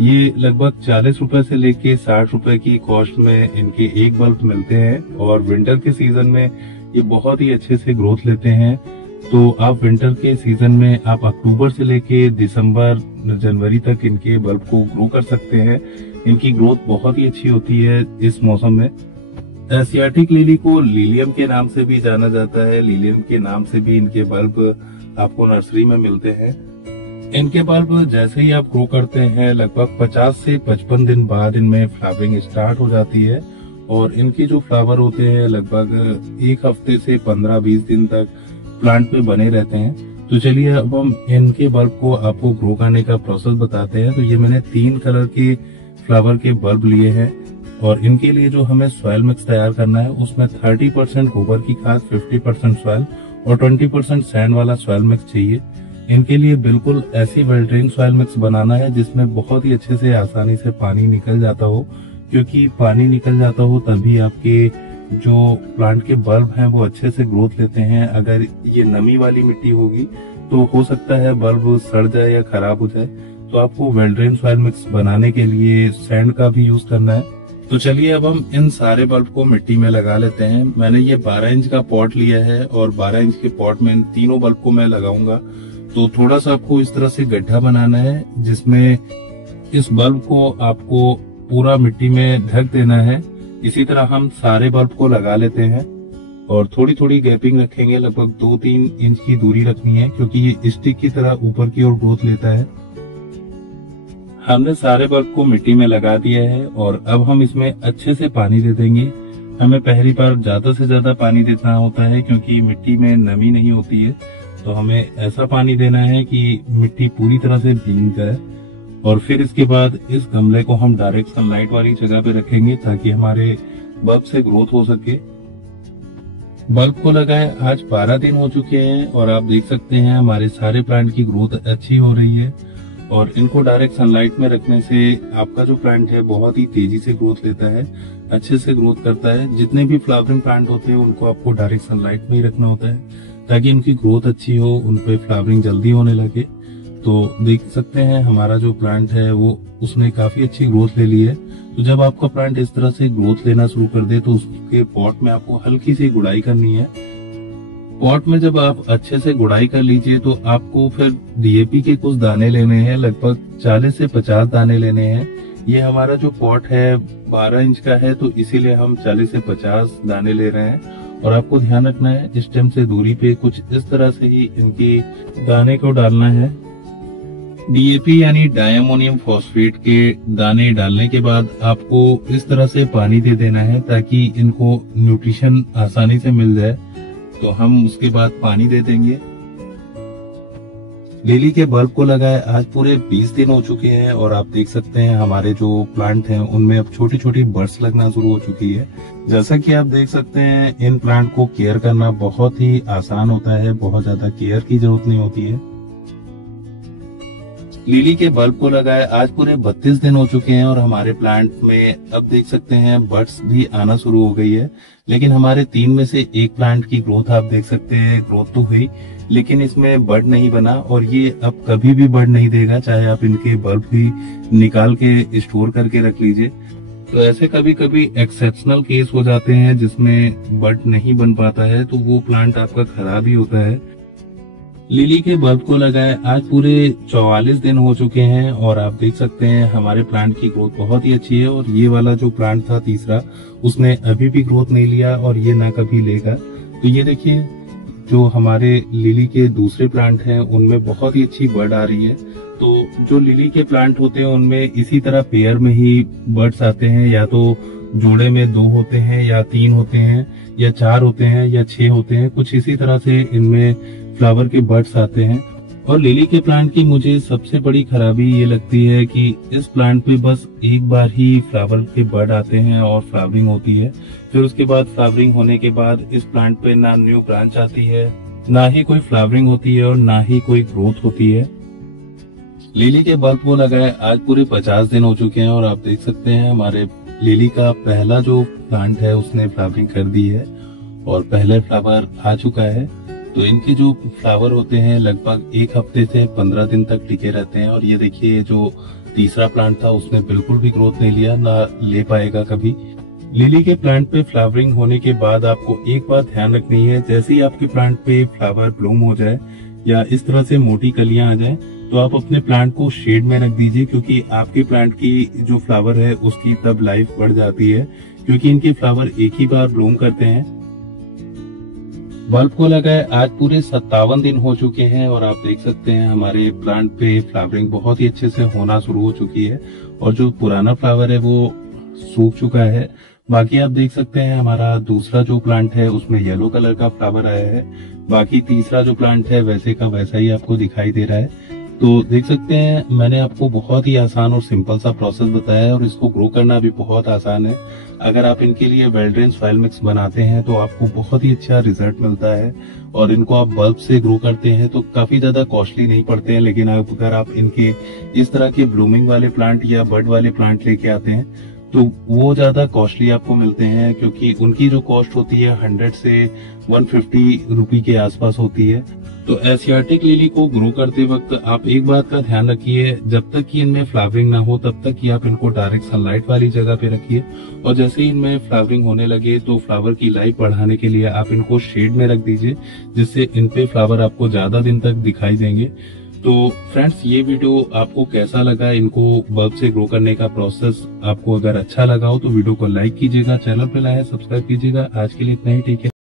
ये लगभग 40 रुपए से लेके 60 रुपए की कॉस्ट में इनके एक बल्ब मिलते हैं और विंटर के सीजन में ये बहुत ही अच्छे से ग्रोथ लेते हैं। तो आप विंटर के सीजन में आप अक्टूबर से लेके दिसंबर जनवरी तक इनके बल्ब को ग्रो कर सकते हैं। इनकी ग्रोथ बहुत ही अच्छी होती है इस मौसम में। एशियाटिक लिली को लिलियम के नाम से भी जाना जाता है। लिलियम के नाम से भी इनके बल्ब आपको नर्सरी में मिलते हैं। इनके बल्ब जैसे ही आप ग्रो करते हैं लगभग 50 से 55 दिन बाद इनमें फ्लावरिंग स्टार्ट हो जाती है और इनके जो फ्लावर होते हैं लगभग एक हफ्ते से 15-20 दिन तक प्लांट पे बने रहते हैं। तो चलिए अब हम इनके बल्ब को आपको ग्रो करने का प्रोसेस बताते हैं। तो ये मैंने 3 कलर के फ्लावर के बल्ब लिए हैं और इनके लिए जो हमें सॉइल मिक्स तैयार करना है उसमें 30% गोबर की खाद, 50% सॉइल और 20% सैंड वाला सॉइल मिक्स चाहिए। इनके लिए बिल्कुल ऐसी वेल ड्रेन सॉइल मिक्स बनाना है जिसमें बहुत ही अच्छे से आसानी से पानी निकल जाता हो, क्योंकि पानी निकल जाता हो तभी आपके जो प्लांट के बल्ब हैं वो अच्छे से ग्रोथ लेते हैं। अगर ये नमी वाली मिट्टी होगी तो हो सकता है बल्ब सड़ जाए या खराब हो जाए। तो आपको वेल ड्रेन सॉइल मिक्स बनाने के लिए सैंड का भी यूज करना है। तो चलिए अब हम इन सारे बल्ब को मिट्टी में लगा लेते हैं। मैंने ये 12 इंच का पॉट लिया है और 12 इंच के पॉट में इन तीनों बल्ब को मैं लगाऊंगा। तो थोड़ा सा आपको इस तरह से गड्ढा बनाना है जिसमें इस बल्ब को आपको पूरा मिट्टी में ढक देना है। इसी तरह हम सारे बल्ब को लगा लेते हैं और थोड़ी थोड़ी गैपिंग रखेंगे। लगभग 2-3 इंच की दूरी रखनी है क्योंकि ये स्टिक की तरह ऊपर की ओर ग्रोथ लेता है। हमने सारे बल्ब को मिट्टी में लगा दिया है और अब हम इसमें अच्छे से पानी दे देंगे। हमें पहली बार ज्यादा से ज्यादा पानी देना होता है क्योंकि मिट्टी में नमी नहीं होती है। तो हमें ऐसा पानी देना है कि मिट्टी पूरी तरह से भीग जाए और फिर इसके बाद इस गमले को हम डायरेक्ट सनलाइट वाली जगह पे रखेंगे ताकि हमारे बल्ब से ग्रोथ हो सके। बल्ब को लगाए आज 12 दिन हो चुके हैं और आप देख सकते हैं हमारे सारे प्लांट की ग्रोथ अच्छी हो रही है और इनको डायरेक्ट सनलाइट में रखने से आपका जो प्लांट है बहुत ही तेजी से ग्रोथ लेता है, अच्छे से ग्रोथ करता है। जितने भी फ्लावरिंग प्लांट होते हैं उनको आपको डायरेक्ट सनलाइट में ही रखना होता है ताकि उनकी ग्रोथ अच्छी हो, उन पे फ्लावरिंग जल्दी होने लगे। तो देख सकते हैं हमारा जो प्लांट है वो उसने काफी अच्छी ग्रोथ ले ली है। तो जब आपका प्लांट इस तरह से ग्रोथ लेना शुरू कर दे तो उसके पॉट में आपको हल्की सी गुड़ाई करनी है। पॉट में जब आप अच्छे से गुड़ाई कर लीजिए तो आपको फिर डीएपी के कुछ दाने लेने हैं, लगभग 40 से 50 दाने लेने हैं। ये हमारा जो पॉट है 12 इंच का है तो इसीलिए हम 40 से 50 दाने ले रहे हैं। और आपको ध्यान रखना है स्टेम से दूरी पे कुछ इस तरह से ही इनकी दाने को डालना है। डीएपी यानी डायमोनियम फॉस्फेट के दाने डालने के बाद आपको इस तरह से पानी दे देना है ताकि इनको न्यूट्रिशन आसानी से मिल जाए। तो हम उसके बाद पानी दे देंगे। लिली के बल्ब को लगाए आज पूरे 20 दिन हो चुके हैं और आप देख सकते हैं हमारे जो प्लांट हैं उनमें अब छोटी छोटी बर्ड्स लगना शुरू हो चुकी है। जैसा कि आप देख सकते हैं इन प्लांट को केयर करना बहुत ही आसान होता है, बहुत ज्यादा केयर की जरूरत नहीं होती है। लिली के बल्ब को लगाए आज पूरे 32 दिन हो चुके हैं और हमारे प्लांट में अब देख सकते हैं बर्ड्स भी आना शुरू हो गई है। लेकिन हमारे 3 में से एक प्लांट की ग्रोथ आप देख सकते हैं, ग्रोथ तो हुई लेकिन इसमें बर्ड नहीं बना और ये अब कभी भी बर्ड नहीं देगा, चाहे आप इनके बल्ब भी निकाल के स्टोर करके रख लीजिए। तो ऐसे कभी कभी एक्सेप्शनल केस हो जाते हैं जिसमें बर्ड नहीं बन पाता है तो वो प्लांट आपका खराब ही होता है। लिली के बल्ब को लगाए आज पूरे 44 दिन हो चुके हैं और आप देख सकते हैं हमारे प्लांट की ग्रोथ बहुत ही अच्छी है। और ये वाला जो प्लांट था तीसरा उसने अभी भी ग्रोथ नहीं लिया और ये ना कभी लेगा। तो ये देखिए जो हमारे लिली के दूसरे प्लांट हैं उनमें बहुत ही अच्छी बर्ड आ रही है। तो जो लिली के प्लांट होते हैं उनमें इसी तरह पेयर में ही बर्ड्स आते हैं, या तो जोड़े में 2 होते हैं या 3 होते हैं या 4 होते हैं या 6 होते हैं, कुछ इसी तरह से इनमें फ्लावर के बर्ड्स आते हैं। और लिली के प्लांट की मुझे सबसे बड़ी खराबी ये लगती है कि इस प्लांट पे बस एक बार ही फ्लावर के बर्ड आते हैं और फ्लावरिंग होती है। फिर उसके बाद फ्लावरिंग होने के बाद इस प्लांट पे ना न्यू ब्रांच आती है, ना ही कोई फ्लावरिंग होती है और ना ही कोई ग्रोथ होती है। लिली के बल्ब को लगाए आज पूरे 50 दिन हो चुके हैं और आप देख सकते हैं हमारे लिली का पहला जो प्लांट है उसने फ्लावरिंग कर दी है और पहले फ्लावर आ चुका है। तो इनके जो फ्लावर होते हैं लगभग 1 हफ्ते से 15 दिन तक टिके रहते हैं। और ये देखिए जो तीसरा प्लांट था उसने बिल्कुल भी ग्रोथ नहीं लिया, ना ले पाएगा कभी। लिली के प्लांट पे फ्लावरिंग होने के बाद आपको एक बात ध्यान रखनी है, जैसे ही आपके प्लांट पे फ्लावर ब्लूम हो जाए या इस तरह से मोटी कलियां आ जाए तो आप अपने प्लांट को शेड में रख दीजिए, क्योंकि आपके प्लांट की जो फ्लावर है उसकी तब लाइफ बढ़ जाती है, क्योंकि इनके फ्लावर एक ही बार ब्लूम करते हैं। बल्ब को लगाए आज पूरे 57 दिन हो चुके हैं और आप देख सकते हैं हमारे प्लांट पे फ्लावरिंग बहुत ही अच्छे से होना शुरू हो चुकी है और जो पुराना फ्लावर है वो सूख चुका है। बाकी आप देख सकते हैं हमारा दूसरा जो प्लांट है उसमें येलो कलर का फ्लावर आया है। बाकी तीसरा जो प्लांट है वैसे का वैसा ही आपको दिखाई दे रहा है। तो देख सकते हैं मैंने आपको बहुत ही आसान और सिंपल सा प्रोसेस बताया है और इसको ग्रो करना भी बहुत आसान है। अगर आप इनके लिए वेल्ड्रेन सॉइल मिक्स बनाते हैं तो आपको बहुत ही अच्छा रिजल्ट मिलता है और इनको आप बल्ब से ग्रो करते हैं तो काफी ज्यादा कॉस्टली नहीं पड़ते हैं। लेकिन अगर आप इनके इस तरह के ब्लूमिंग वाले प्लांट या बड वाले प्लांट लेके आते हैं तो वो ज्यादा कॉस्टली आपको मिलते हैं, क्योंकि उनकी जो कॉस्ट होती है 100 से 150 रुपए के आसपास होती है। तो एशियाटिक लिली को ग्रो करते वक्त आप एक बात का ध्यान रखिए, जब तक कि इनमें फ्लावरिंग ना हो तब तक कि आप इनको डायरेक्ट सनलाइट वाली जगह पे रखिए और जैसे ही इनमें फ्लावरिंग होने लगे तो फ्लावर की लाइफ बढ़ाने के लिए आप इनको शेड में रख दीजिए, जिससे इन पे फ्लावर आपको ज्यादा दिन तक दिखाई देंगे। तो फ्रेंड्स, ये वीडियो आपको कैसा लगा, इनको बल्ब से ग्रो करने का प्रोसेस आपको अगर अच्छा लगा हो तो वीडियो को लाइक कीजिएगा, चैनल पे लाए सब्सक्राइब कीजिएगा। आज के लिए इतना ही, ठीक है।